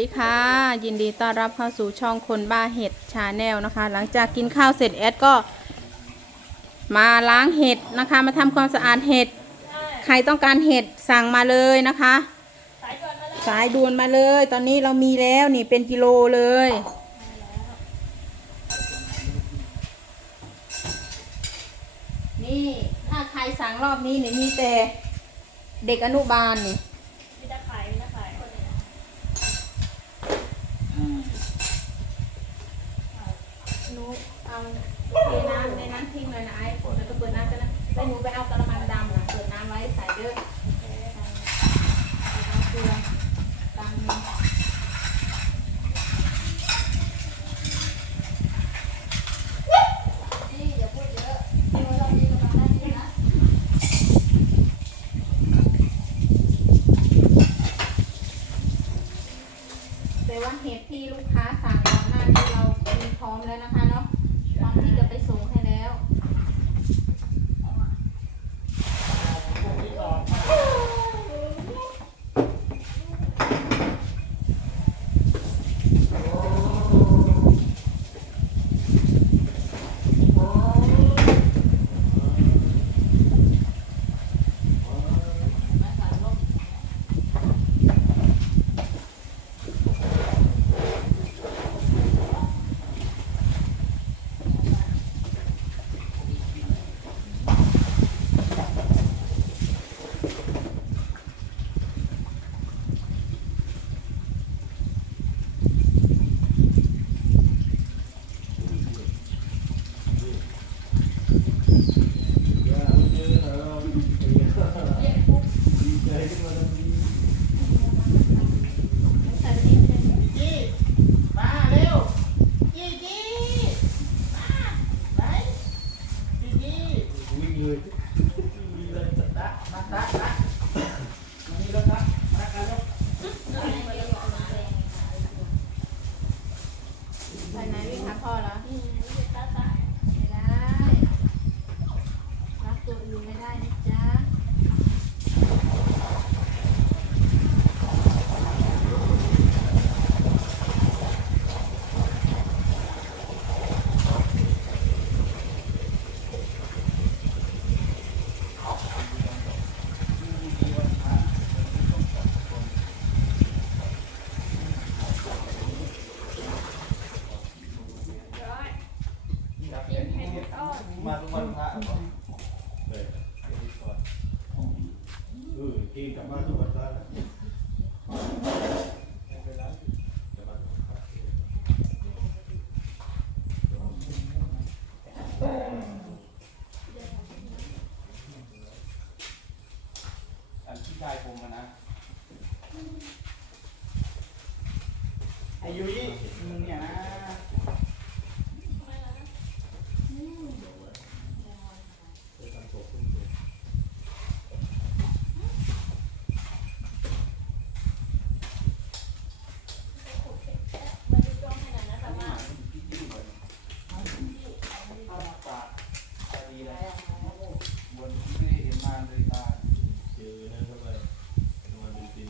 สวัสดีค่ะ ยินดีต้อนรับเข้าสู่ช่องคนบ้าเห็ดชาแนลนะคะ หลังจากกินข้าวเสร็จแอดก็มาล้างเห็ดนะคะ มาทำความสะอาดเห็ด ใครต้องการเห็ดสั่งมาเลยนะคะ สายด่วนมาเลย ตอนนี้เรามีแล้วนี่เป็นกิโลเลย นี่ถ้าใครสั่งรอบนี้เนี่ยมีแต่เด็กอนุบาลนี่ มีตะไคร้มีตะไคร้ ห นูเอาเทน้ำในนั้นทิ้งเลยนะไอ้แล้วก็เปิดน้ำกันนะแล้วหนูไปเอากระมังดำนะเปิดน้ำไว้ใส่เด้อะอาเกลือตามนี้นี่อย่าพูดเยอะนี่เรามีกำลังได้ที่นะแต่ว่าเห็ดที่ลูกค้าสั่งก่อนหน้านี้เรามีพร้อมแล้วนะคะเนาะพร้อมที่จะไปส่งให้แล้ว มาเร็วจี้จี้มาไปจี้จี้วิ่งเลยวิ่งเลยตะมาตะตะมานี่แล้วครับมากันแล้ว ไปไหนวิ่งหา พ่อเหรอ อืมมีตะไคร้ ไม่ได้ รักตัวอื่นไม่ได้นะจ๊ะ กินเห็ดอ่อน มาทุกวันพระเหรอเออเออกินกลับมาทุกวันพระนะไม่เป็นไรกลับมาทุกวันพระ อันที่ชายผมอะนะ อายุยี่มึงเนี่ยนะ มันจะจ้องให้หน่อยนะแต่ว่า วันที่เห็นมาเลยตาเจอนั่นเข้าไปมาดูดี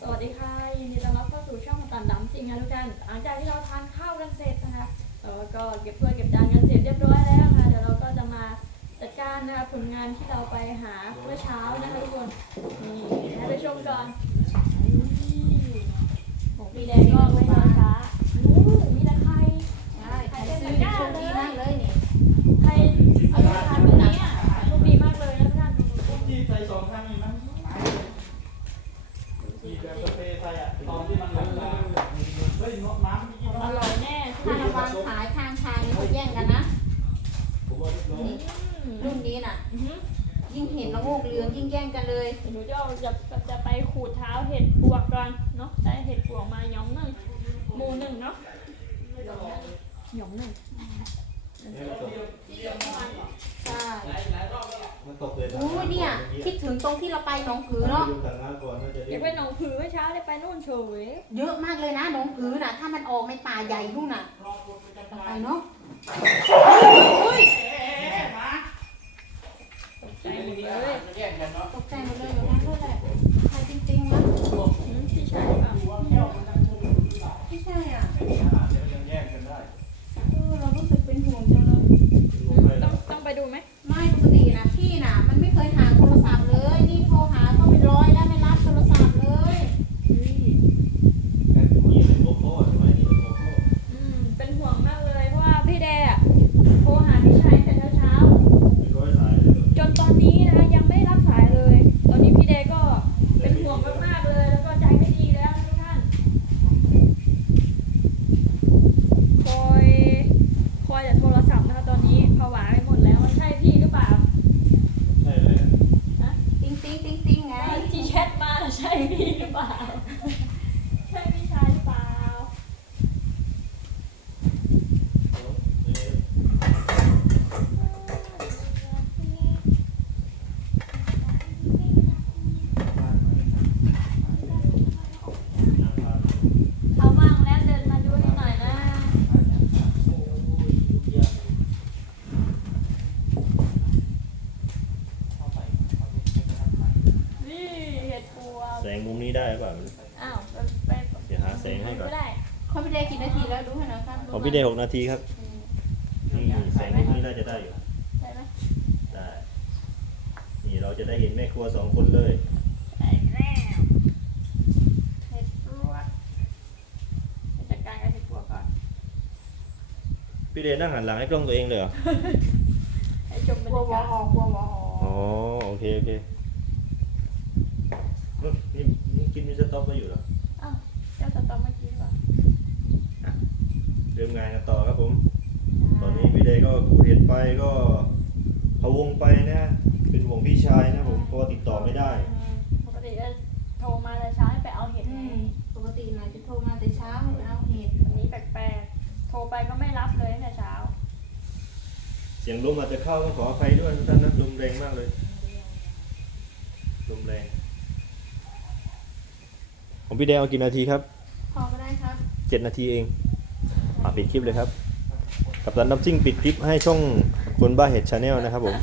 สวัส ดีค่ะยินดีต้อนรับเข้าสู่ช่องตันดำสิ่งนะทุกท่านหลังจากที่เราทานข้าวกันเสร็จนะคะแล้วก็เก็บถ้วยเก็บจานกันเสร็จเรียบร้อยแล้วค่ะเดี๋ยวเราก็จะมาจัดการนะคะผลงานที่เราไปหาเมื่อเช้านะคะทุกคนนี่ให้ไปชมก่อนนี่ของพี่แดงก็ไม่มาช้าอู้มีตะไคร้ได้ใครซื้อโชคดีนั่งเลยนี่ใครเอาไปทานตรงนี้อะโชคดีมากเลยนะทุกท่านที่ใส่สองข้างนี่มั้งที่แบบสเปรย์ใส่อะตอนที่มันล้มลงเฮ้ยน้ำน้ำไม่กิน อร่อยแน่ ถ้าระวังขายข้างทางนี่เขาแย่งกันนะ ผมว่าเรียบร้อย นี่ อืม รุ่ นนี้น่ะ อือหือยิ่งเห็นละโงกเหลืองยิ่งแย่งกันเลย เดี๋ยวหนูจะเอาจะจะไปขูดเท้าเห็ดปวกก่อนเนาะได้เห็ดปวกมาย้อมหนึ่งหมูหนึ่งเนาะย้อมหนึ่งใช่มันตกเลยอู้เนี่ย คิดถึงตรงที่เราไปหนองผือเนาะดูทางหน้าก่อนน่าจะเดี๋ยวไปหนองผือเมื่อเช้าได้ไปนู่นเฉยเยอะมากเลยนะหนองผือน่ะ ถ้ามันออกในป่าใหญ่นู่นน่ะไปเนาะ ไปดูไหมไม่ปกตินะพี่นะมันไม่เคยหาโทรศัพท์เลย นี่โทรหาก็เป็นร้อยแล้วไม่รับโทรศัพท์เลยนี่เป็นโกโก้ใช่ไหมนี่เป็นโกโก้อืมเป็นห่วงมากเลยเพราะว่าพี่แดอโทรหาพี่ชายแต่เช้าอจนตอนนี้นะ เขาพี่ได้กี่นาทีแล้วดูให้หน่อยครับของพี่เดย์หกนาทีครับนี่แสงมุมนี้น่าจะได้อยู่ ได้ไหมได้ นี่เราจะได้เห็นแม่ครัวสองคนเลย ได้แล้วเห็ดรวดจัดการกับเห็ดรวดก่อนพี่เดย์นั่งหันหลังให้กล้องตัวเองเลยเหรอให้ชมบรกลัวรยาวอกาศหอกลัววอหออ๋อ โอเค โอเคเอ้ยนี่นี่กินมีสต็อกก็อยู่เหรอ อ้าวเจ้าสตอเมื่อกี้เหรอ เดิมงานกันต่อครับผม ตอนนี้พี่เดย์ก็กูเห็น ไปก็พะวงไปนะฮะเป็นห่วงพี่ชายนะผมเพราะว่าติดต่อไม่ได้ ปกติจะโทรมาแต่เช้าให้ไปเอาเห็ดอืไงมปกตินายจะโทรมาแต่เช้าให้ไปเอาเห็ดวันนี้แปลกๆ โทรไปก็ไม่รับเลยตั้งแต่เช้า เสียงลมอาจจะเข้าต้องขออภัยด้วยทุกท่านนะลมแรงมากเลยลมแรงของพี่แดงเอากี่นาทีครับ พอก็ได้ครับ เจ็ดนาทีเองอะปิดคลิปเลยครับ กับตันน้ำซิ่งปิดคลิปให้ช่องคนบ้าเห็ดชาแนลนะครับผม